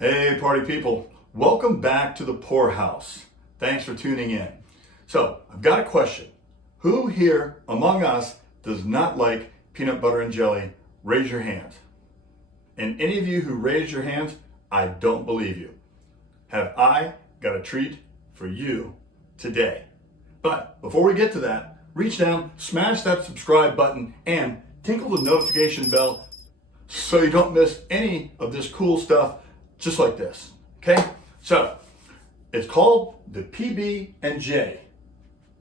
Hey party people, welcome back to the Pour House. Thanks for tuning in. So I've got a question. Who here among us does not like peanut butter and jelly? Raise your hands. And any of you who raised your hands, I don't believe you. Have I got a treat for you today? But before we get to that, reach down, smash that subscribe button, and tinkle the notification bell so you don't miss any of this cool stuff just like this, okay? So, it's called the PB&J,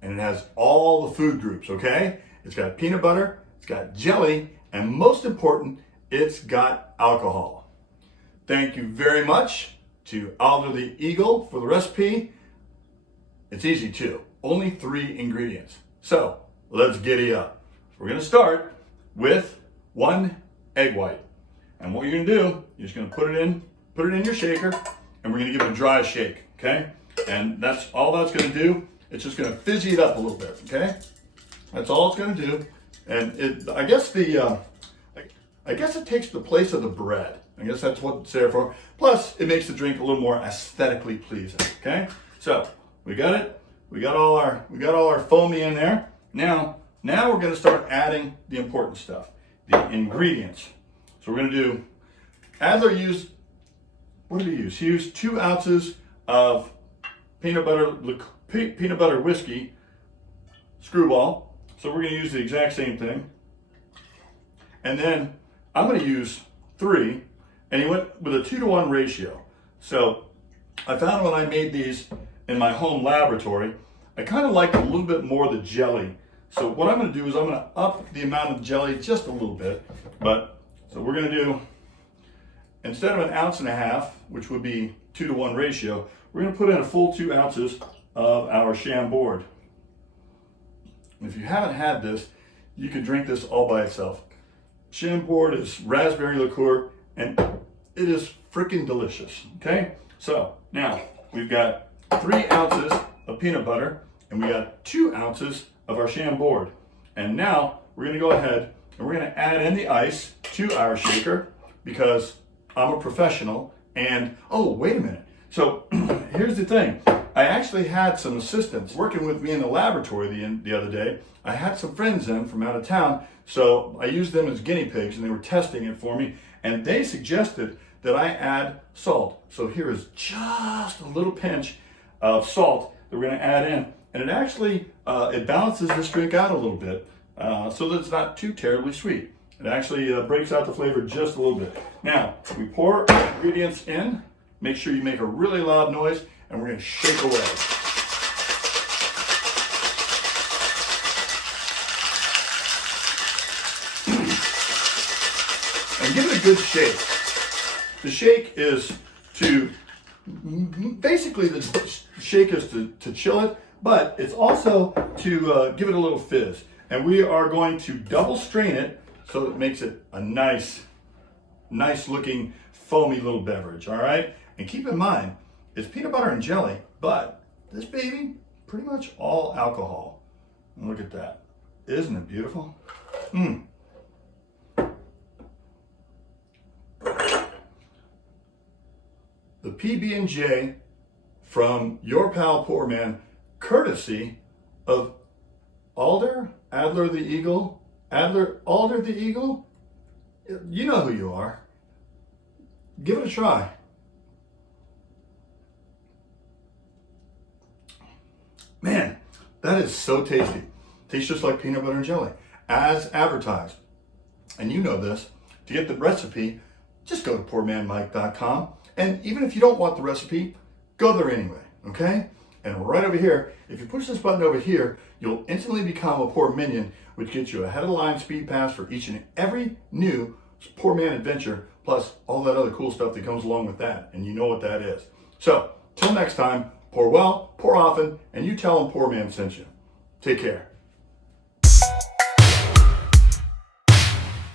and it has all the food groups, okay? It's got peanut butter, it's got jelly, and most important, it's got alcohol. Thank you very much to Alder the Eagle for the recipe. It's easy too, only 3 ingredients. So, let's giddy up. We're gonna start with 1 egg white. And what you're gonna do, you're just gonna put it in your shaker, and we're gonna give it a dry shake, okay? And that's all that's gonna do. It's just gonna fizzy it up a little bit, okay? That's all it's gonna do. And I guess it takes the place of the bread. I guess that's what it's there for. Plus, it makes the drink a little more aesthetically pleasing, okay? So, we got it. We got all our foamy in there. Now we're gonna start adding the important stuff, the ingredients. So we're gonna do, Adler used, what did he use? He used 2 ounces of peanut butter whiskey, Screwball. So we're gonna use the exact same thing. And then I'm gonna use 3, and he went with a 2-to-1 ratio. So I found when I made these in my home laboratory, I kind of liked a little bit more of the jelly. So what I'm gonna do is I'm gonna up the amount of jelly just a little bit. So we're gonna do, instead of 1.5 ounces, which would be 2-to-1 ratio, we're gonna put in a full 2 ounces of our Chambord. If you haven't had this, you could drink this all by itself. Chambord is raspberry liqueur, and it is freaking delicious, okay? So now we've got 3 ounces of peanut butter, and we got 2 ounces of our Chambord. And now we're gonna go ahead and we're gonna add in the ice to our shaker, because I'm a professional. And oh, wait a minute. So here's the thing. I actually had some assistants working with me in the laboratory the other day. I had some friends in from out of town, so I used them as guinea pigs, and they were testing it for me, and they suggested that I add salt. So here is just a little pinch of salt that we're gonna add in, and it actually, it balances this drink out a little bit, so that it's not too terribly sweet. It actually breaks out the flavor just a little bit. Now, we pour our ingredients in. Make sure you make a really loud noise, and we're gonna shake away. And give it a good shake. The shake is to, basically the shake is to chill it, but it's also to give it a little fizz. And we are going to double strain it so it makes it a nice looking foamy little beverage, all right? And keep in mind, it's peanut butter and jelly, but this baby, pretty much all alcohol. And look at that. Isn't it beautiful? The PB&J from your pal PourMan, courtesy of Adler the Eagle. Alder the Eagle? You know who you are. Give it a try. Man, that is so tasty. Tastes just like peanut butter and jelly, as advertised. And you know this. To get the recipe, just go to PourManMike.com. And even if you don't want the recipe, go there anyway, okay? And right over here, if you push this button over here, you'll instantly become a Pour Minion, which gets you a head of the line speed pass for each and every new PourMan adventure, plus all that other cool stuff that comes along with that. And you know what that is. So, till next time, pour well, pour often, and you tell them PourMan sent you. Take care.